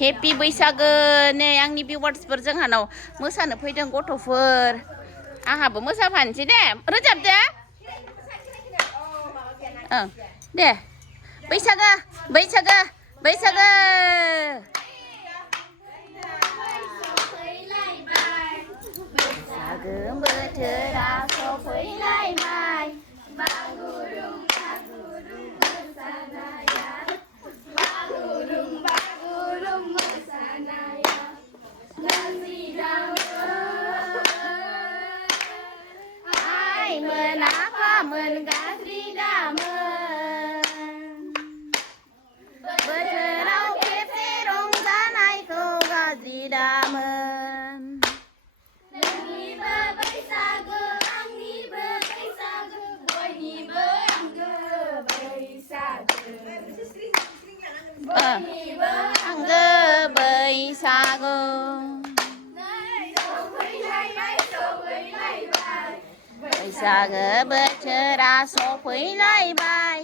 happy बैसागो नै आंनि भिउवार्सफोर जोंहानाव मोसानो फैदों गथ'फोर आंहाबो मोसाफानोसै दे रोजाबदो ओं दे बैसागो बैसागो बैसागो बैसागो बोथोरा सफैलायबाय बागुरुम बागुरुम मोसानाया बागुरुम बागुरुम मोसानाया आइमोन आफामोन गाज्रि दामोन बोथोराव खेबसे रंजानायखौ गाज्रि दामोन नोंनिबो बैसागो आंनिबो बैसागो बयनिबो आंगो बैसागो बयनिबो आंगो बैसागो बैसागो बोथोरा सफैलायबाय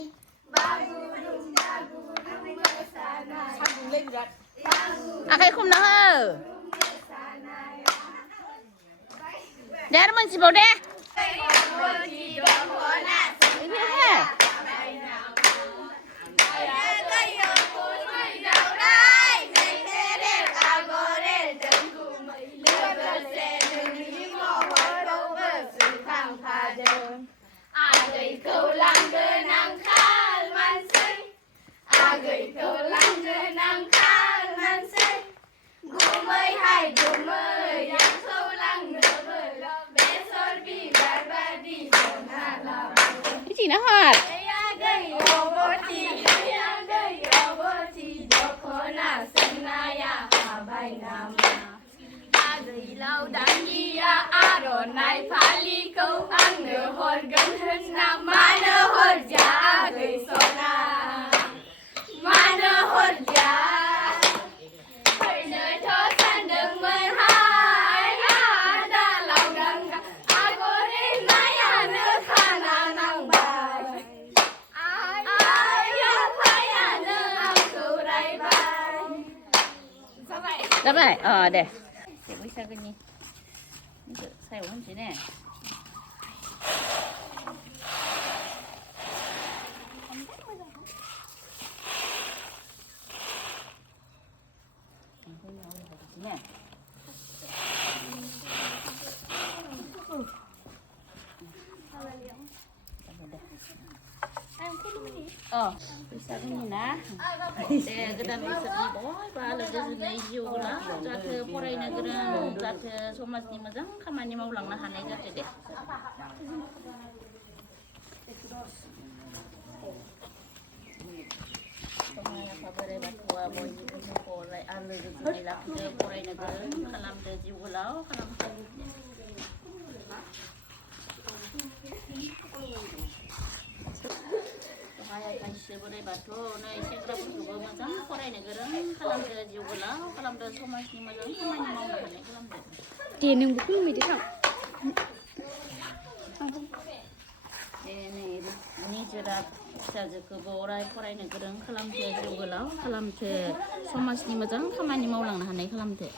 आखाइ खमना हो दे आरो मोनसेबाव दे आगैखौ लांगोन आंखाल मानसै आगैखौ लांगोन आंखाल मानसै गुमैहाय गुमै आंखौ लांनोबोल' बेसर बिबार बादि ज'ना लाबो इदिना हर आगै अबथि दख'ना सोंनाया हाबाय नामा आगैलाव दांगिया आर'नाइ फालिखौ आंनो हरगोन होनना मानो हरजा आगै सना मानो हरजा फैनोथ' सानदोंमोनहाय दालाव दांगा आगर एरनायानो खाना नांबाय आइ आफायानो आंखौ रायबाय जाबाय दे बैसागोनि सायाव होनसै ने बैसागुनि ना दे गोदान बोसोरनि बयबो आलो गोजोनै जिउ गोलाव जाथो फरायनो गोरों जाथो समाजनि मोजां खामानि मावलांनो हानाय जाथो दे आफा बोराइ बाथौआ बयनिबो न'खराव आलो गोजोनै लाखिदो फरायनो गोरों खालामदो जिउ गोलाव खालामदो गासिबो बोराइ बाथौ नै सेंग्राफोरखौबो मोजां फरायनो गोरों खालामदो जिउ गोलाव खालामदो समाजनि मोजां खामानि मावनो हानाय खालामदो दे नोंबो खुलुमहैदो थां दे नै निजोरा फिसाजोखौबो अराय फरायनो गोरों खालामदो जिउ गोलाव खालामथो समाजनि मोजां खामानि मावलांनो हानाय खालामथो